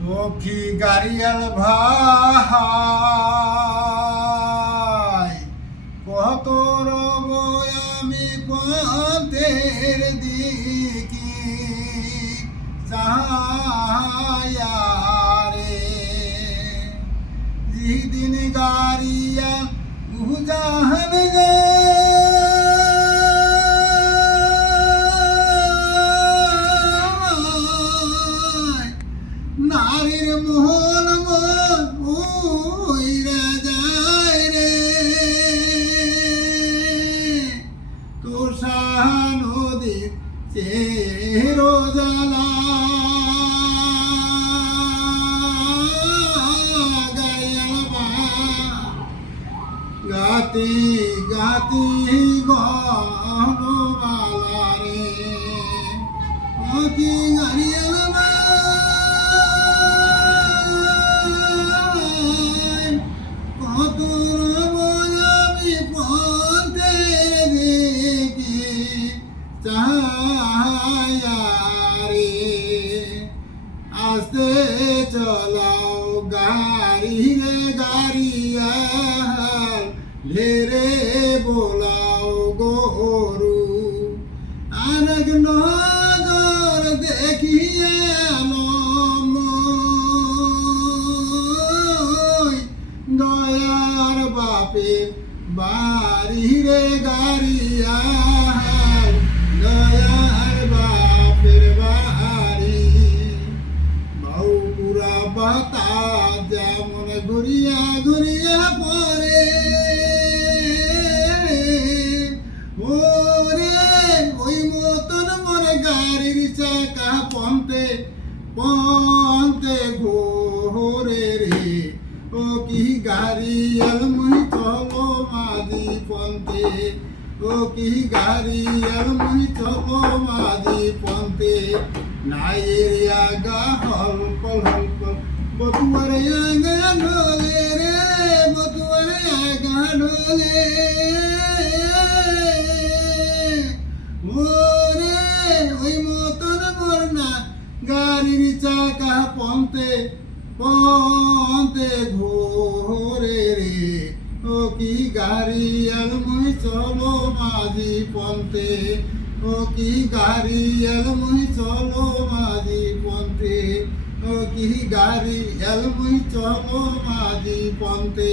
ও কি গাড়িয়াল ভাই, কত রব আমি পথের দিকে চাহায়া রে। যেদিন গাড়িয়া উজাহান নারীর মোহন মইরা যায় রে। তোষা নদীর চেরো জ্বালা গাতি গাতি গহনবালা রে। ও কি গাড়িয়াল কত রব আমি পথের দিকে চাহায়া রে। আস্তে চলাও গাড়ি রে গাড়িয়া, ঢেরে বোলাও গরু। আরেক নগর দেখিয়ে দয়ার বাপে বাড়ি রে গাড়িয়া, দয়ার বাপের বাড়ি। বাউপুরা বাতাস যেমন ঘুরিয়া ঘুরিয়া পরে, ওরে ওই মতন মরে গাড়ির চাকা পন্তে পন্তে ঘোরে রে। ও কি গাড়িয়াল মুই চলো মাঝি পন্তে, ও কি গাড়িয়াল মুই চলো মাঝি পন্তে। নাইয়ের আগা হলপল হলপল বতুয়ার আগা ঢোলে রে, বতুয়ার আগা ঢোলে। ওরে ওই মতন মোর না গাড়ির চাকা পন্তে পন্তে ঘোরে রে। ও কি গাড়িয়াল মুই চলো মাঝি পন্তে, ও কি গাড়িয়াল মুই চলো মাঝি পন্তে, ও কি গাড়িয়াল মুই চলো মাঝি পন্তে।